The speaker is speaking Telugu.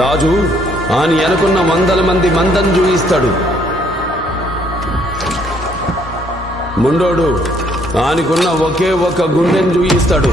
రాజు ఆని అనుకున్న 100 మంది మందం చూయిస్తాడు. ముండోడు ఆనికున్న ఒకే ఒక్క గుండెని చూయిస్తాడు.